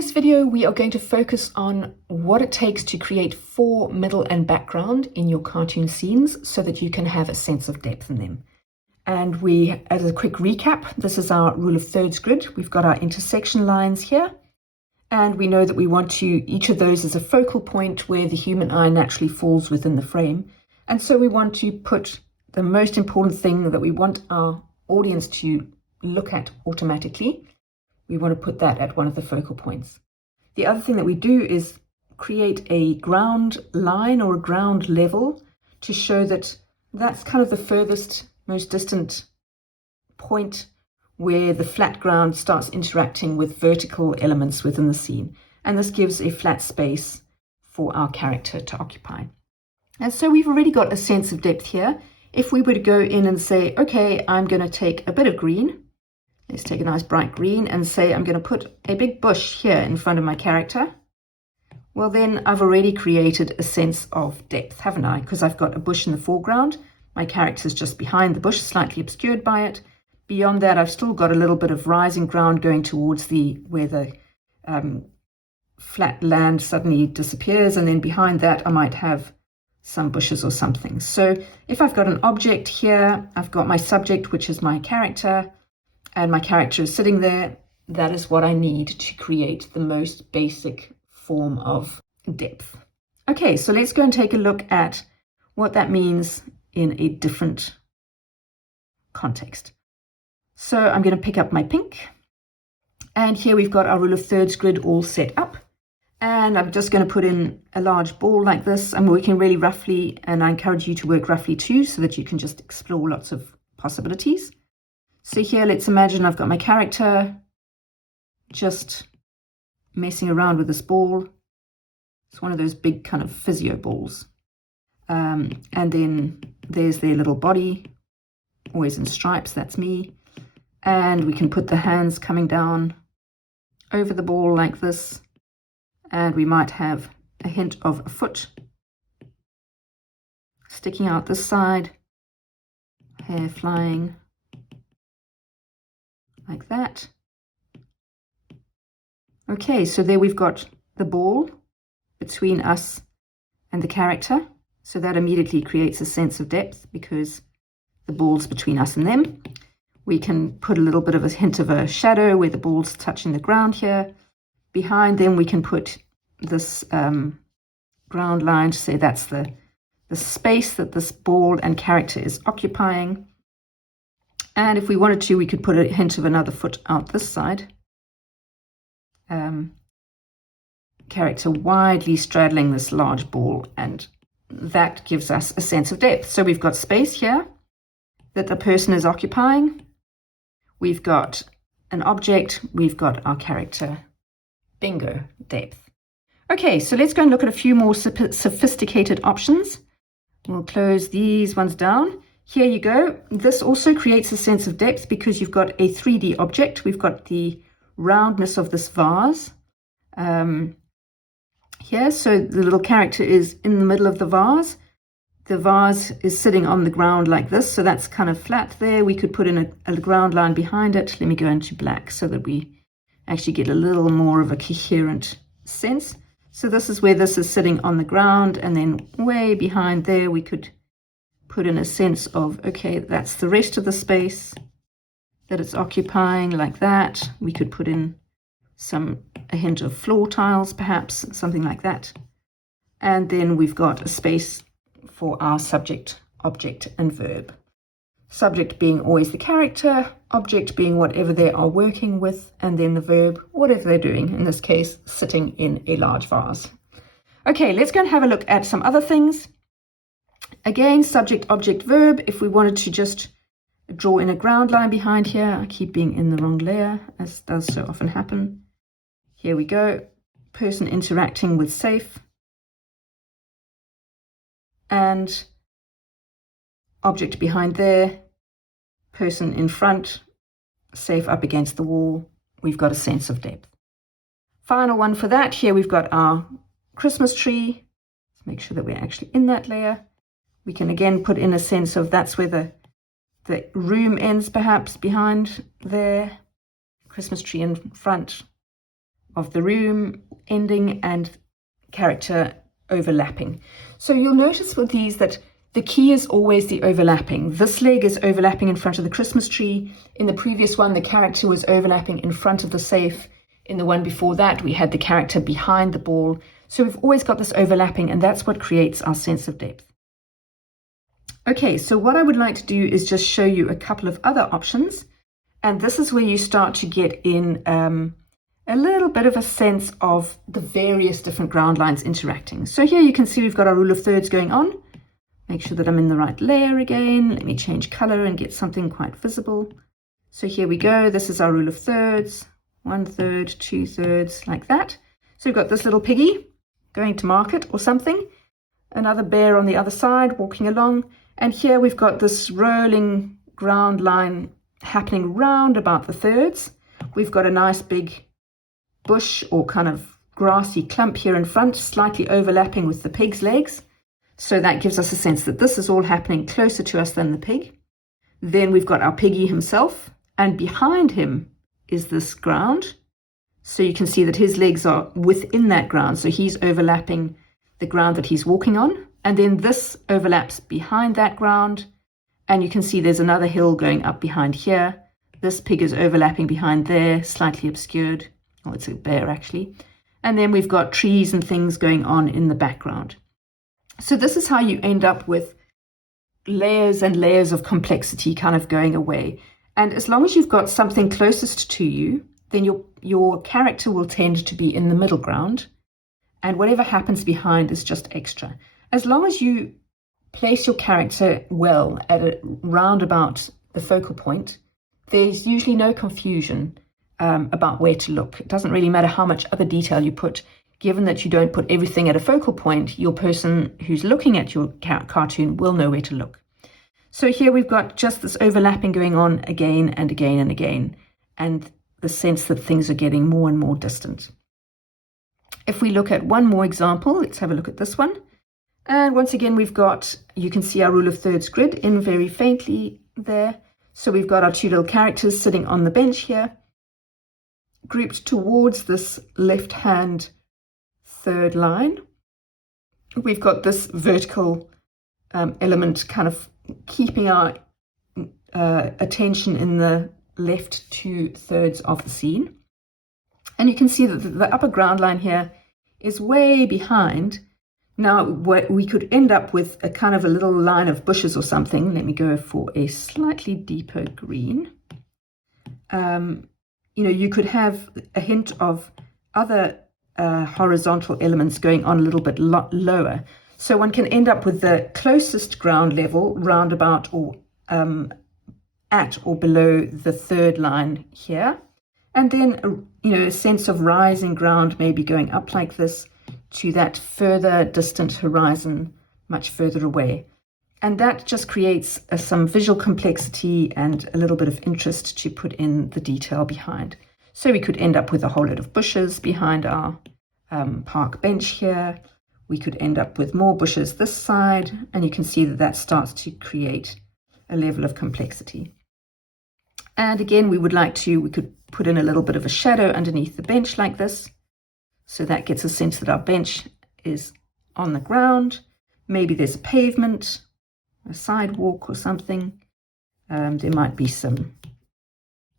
this video, we are going to focus on what it takes to create fore, middle, and background in your cartoon scenes so that you can have a sense of depth in them. And as a quick recap, this is our rule of thirds grid. We've got our intersection lines here, and we know that we want each of those as a focal point where the human eye naturally falls within the frame. And so we want to put the most important thing that we want our audience to look at automatically. We want to put that at one of the focal points. The other thing that we do is create a ground line or a ground level to show that that's kind of the furthest, most distant point where the flat ground starts interacting with vertical elements within the scene. And this gives a flat space for our character to occupy. And so we've already got a sense of depth here. If we were to go in and say, okay, I'm going to take a bit of green. Let's take a nice bright green and say I'm going to put a big bush here in front of my character. Well, then I've already created a sense of depth, haven't I? Because I've got a bush in the foreground. My character's just behind the bush, slightly obscured by it. Beyond that, I've still got a little bit of rising ground going towards where the flat land suddenly disappears. And then behind that, I might have some bushes or something. So if I've got an object here, I've got my subject, which is my character, and my character is sitting there. That is what I need to create the most basic form of depth. Okay, so let's go and take a look at what that means in a different context. So I'm going to pick up my pink, and here we've got our rule of thirds grid all set up. And I'm just going to put in a large ball like this. I'm working really roughly, and I encourage you to work roughly too, so that you can just explore lots of possibilities. So here, let's imagine I've got my character just messing around with this ball. It's one of those big kind of physio balls. And then there's their little body, always in stripes, that's me. And we can put the hands coming down over the ball like this. And we might have a hint of a foot sticking out this side, hair flying like that. Okay, so there we've got the ball between us and the character. So that immediately creates a sense of depth because the ball's between us and them. We can put a little bit of a hint of a shadow where the ball's touching the ground here. Behind them, we can put this ground line to say that's the space that this ball and character is occupying. And if we wanted to, we could put a hint of another foot out this side. Character widely straddling this large ball, and that gives us a sense of depth. So we've got space here that the person is occupying. We've got an object. We've got our character. Bingo, depth. Okay, so let's go and look at a few more sophisticated options. We'll close these ones down. Here you go. This also creates a sense of depth because you've got a 3D object. We've got the roundness of this vase here. So the little character is in the middle of the vase. The vase is sitting on the ground like this. So that's kind of flat there. We could put in a ground line behind it. Let me go into black so that we actually get a little more of a coherent sense. So this is where this is sitting on the ground. And then way behind there, we could put in a sense of, okay, that's the rest of the space that it's occupying like that. We could put in a hint of floor tiles, perhaps, something like that. And then we've got a space for our subject, object, and verb. Subject being always the character, object being whatever they are working with, and then the verb, whatever they're doing, in this case, sitting in a large vase. Okay, let's go and have a look at some other things. Again, subject, object, verb. If we wanted to just draw in a ground line behind here, I keep being in the wrong layer, as does so often happen. Here we go. Person interacting with safe. And object behind there. Person in front. Safe up against the wall. We've got a sense of depth. Final one for that. Here we've got our Christmas tree. Let's make sure that we're actually in that layer. We can again put in a sense of that's where the room ends, perhaps behind there. Christmas tree in front. of the room ending and character overlapping. So you'll notice with these that the key is always the overlapping. This leg is overlapping in front of the Christmas tree. In the previous one, the character was overlapping in front of the safe. In the one before that, we had the character behind the ball. So we've always got this overlapping, and that's what creates our sense of depth. Okay, so what I would like to do is just show you a couple of other options. And this is where you start to get in a little bit of a sense of the various different ground lines interacting. So here you can see we've got our rule of thirds going on. Make sure that I'm in the right layer again. Let me change color and get something quite visible. So here we go. This is our rule of thirds. 1/3, 2/3, like that. So we've got this little piggy going to market or something. Another bear on the other side walking along. And here we've got this rolling ground line happening round about the thirds. We've got a nice big bush or kind of grassy clump here in front, slightly overlapping with the pig's legs. So that gives us a sense that this is all happening closer to us than the pig. Then we've got our piggy himself, and behind him is this ground. So you can see that his legs are within that ground. So he's overlapping the ground that he's walking on. And then this overlaps behind that ground. And you can see there's another hill going up behind here. This pig is overlapping behind there, slightly obscured. Oh, it's a bear actually. And then we've got trees and things going on in the background. So this is how you end up with layers and layers of complexity kind of going away. And as long as you've got something closest to you, then your character will tend to be in the middle ground. And whatever happens behind is just extra. As long as you place your character well at round about the focal point, there's usually no confusion about where to look. It doesn't really matter how much other detail you put. Given that you don't put everything at a focal point, your person who's looking at your cartoon will know where to look. So here we've got just this overlapping going on again and again and again, and the sense that things are getting more and more distant. If we look at one more example, let's have a look at this one. And once again, we've got, you can see our rule of thirds grid in very faintly there. So we've got our two little characters sitting on the bench here, grouped towards this left-hand third line. We've got this vertical element kind of keeping our attention in the left 2/3 of the scene. And you can see that the upper ground line here is way behind. Now we could end up with a kind of a little line of bushes or something. Let me go for a slightly deeper green. You could have a hint of other horizontal elements going on a little bit lower. So one can end up with the closest ground level roundabout or at or below the third line here. And then, a sense of rising ground maybe going up like this to that further distant horizon, much further away. And that just creates some visual complexity and a little bit of interest to put in the detail behind. So we could end up with a whole lot of bushes behind our park bench here. We could end up with more bushes this side, and you can see that that starts to create a level of complexity. And again, we could put in a little bit of a shadow underneath the bench like this. So that gets a sense that our bench is on the ground. Maybe there's a pavement, a sidewalk or something. There might be some,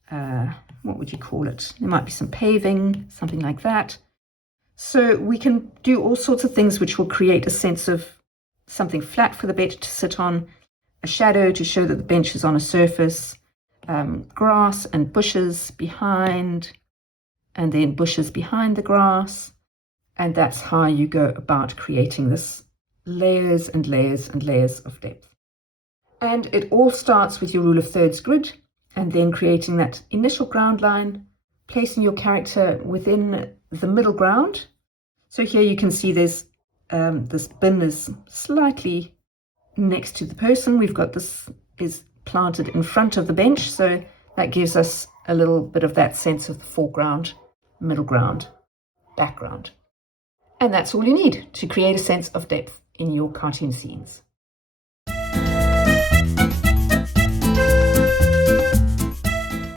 what would you call it? There might be some paving, something like that. So we can do all sorts of things which will create a sense of something flat for the bench to sit on, a shadow to show that the bench is on a surface, grass and bushes behind, and then bushes behind the grass. And that's how you go about creating this layers and layers and layers of depth. And it all starts with your rule of thirds grid, and then creating that initial ground line, placing your character within the middle ground. So here you can see there's this bin is slightly next to the person. We've got this is planted in front of the bench, so that gives us a little bit of that sense of the foreground, middle ground, background. And that's all you need to create a sense of depth in your cartoon scenes.